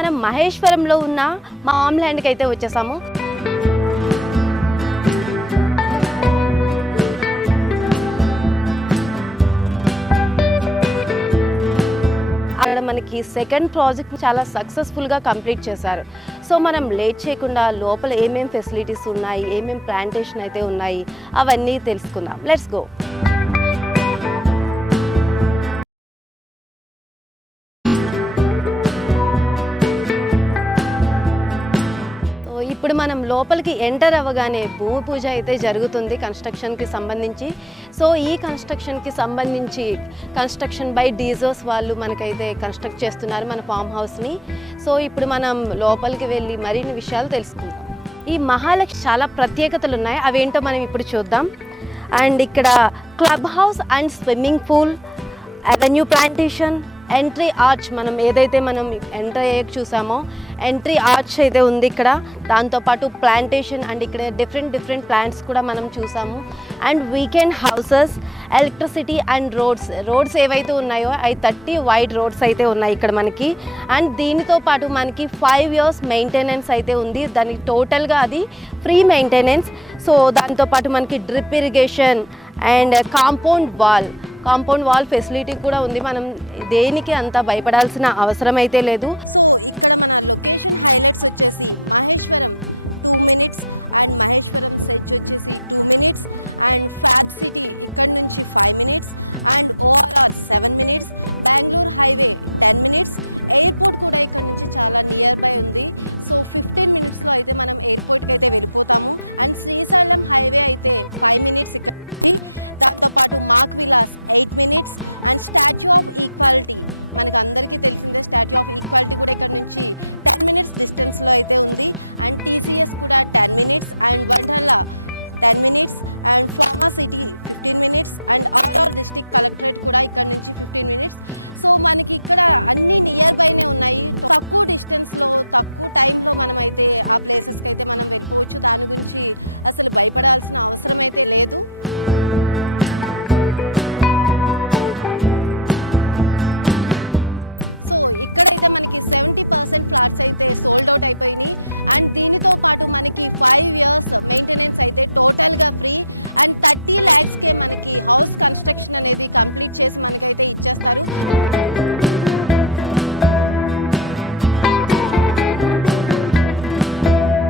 మనం మహేశ్వరంలో ఉన్న మా ల్యాండ్కి అయితే వచ్చేసాము. అక్కడ మనకి సెకండ్ ప్రాజెక్ట్ చాలా సక్సెస్ఫుల్గా కంప్లీట్ చేశారు. సో మనం లేట్ చేయకుండా లోపల ఏమేమి ఫెసిలిటీస్ ఉన్నాయి, ఏమేమి ప్లాంటేషన్ అయితే ఉన్నాయి అవన్నీ తెలుసుకుందాం. Let's go. ఇప్పుడు మనం లోపలికి ఎంటర్ అవ్వగానే భూమి పూజ అయితే జరుగుతుంది కన్స్ట్రక్షన్కి సంబంధించి. సో ఈ కన్స్ట్రక్షన్కి సంబంధించి కన్స్ట్రక్షన్ బై డీజర్స్ వాళ్ళు మనకైతే కన్స్ట్రక్ట్ చేస్తున్నారు మన ఫామ్ హౌస్ని. సో ఇప్పుడు మనం లోపలికి వెళ్ళి మరిన్ని విషయాలు తెలుసుకుందాం. ఈ మహాలక్ష్మి చాలా ప్రత్యేకతలు ఉన్నాయి, అవేంటో మనం ఇప్పుడు చూద్దాం. అండ్ ఇక్కడ club house and swimming pool, avenue plantation, entry arch, మనం ఏదైతే మనం ఎంటర్ అయ్యాక చూసామో ఎంట్రీ ఆర్చ్ అయితే ఉంది ఇక్కడ. దాంతోపాటు ప్లాంటేషన్ అండ్ ఇక్కడ డిఫరెంట్ ప్లాంట్స్ కూడా మనం చూసాము. And weekend houses, electricity and roads ఏవైతే ఉన్నాయో అవి 30 వైడ్ రోడ్స్ అయితే ఉన్నాయి ఇక్కడ మనకి. అండ్ దీనితో పాటు మనకి 5 years మెయింటెనెన్స్ అయితే ఉంది. దానికి టోటల్గా అది ఫ్రీ మెయింటెనెన్స్. సో దాంతోపాటు మనకి drip irrigation and compound wall facility కూడా ఉంది. మనం దేనికి అంత భయపడాల్సిన అవసరం అయితే లేదు. సో ఇక్కడ మన లొకేషన్ హైలైట్స్ వచ్చేసి Maheshwaram 2 minutes and Maheshwaram SEZ వచ్చేసి 2 minutes అండ్ ఫ్యాబ్ సిటీ ఇక్కడ నుంచి 5 minutes and ORR 7 minutes, Bengaluru highway 10 minutes, airport కూడా ఇక్కడ నుంచి చాలా నియర్ బై ఉంది. సో 15 minutesలో అయితే మనం ఎయిర్పోర్ట్కి అయితే వెళ్ళిపోతాము. అండ్ శ్రీశైలం హైవే అయితే 5 minutes ఇక్కడ నుంచి. దాంతోపాటు మాక్ విలాస్ 8 minutes and statue of equality మనకు అందరికీ తెలిసిందే. స్టాచ్యూ ఆఫ్ ఈక్వాలిటీ కూడా ఇక్కడ నుంచి 10 minutes డిస్టెన్స్లో అయితే ఉంది. అండ్ టీసీఎస్ కూడా 10 minutes and Wonderla 10 minutes and pharma city 15 minutes and RR district collectorate కూడా ఇక్కడ నుంచి 15 minutes. సో మనకి ఇక్కడ అన్నీ నియర్ బైనే ఉన్నాయి. తక్కువ డిస్టెన్స్లో తక్కువ టైంలో మనం అయితే ఆ ప్లేసెస్కి అయితే మనం వెళ్ళిపోవచ్చు. దాని గురించి అసలు భయపడాల్సిన అవసరం అయితే లేదు. సో ఇక్కడైతే మనకి 70% ఫ్లాట్స్ అయితే సోల్డ్ అవుట్ అయిపోయినాయి. అండ్ దీనితో పాటు మనకి 5 years మెయింటెనెన్స్ అయితే టోటల్గా ఫ్రీ అండ్ 30 lakhsకే మనకి హౌస్ కన్స్ట్రక్షన్ అనేది కంప్లీట్ చేసి మనకైతే ఇచ్చేస్తారు.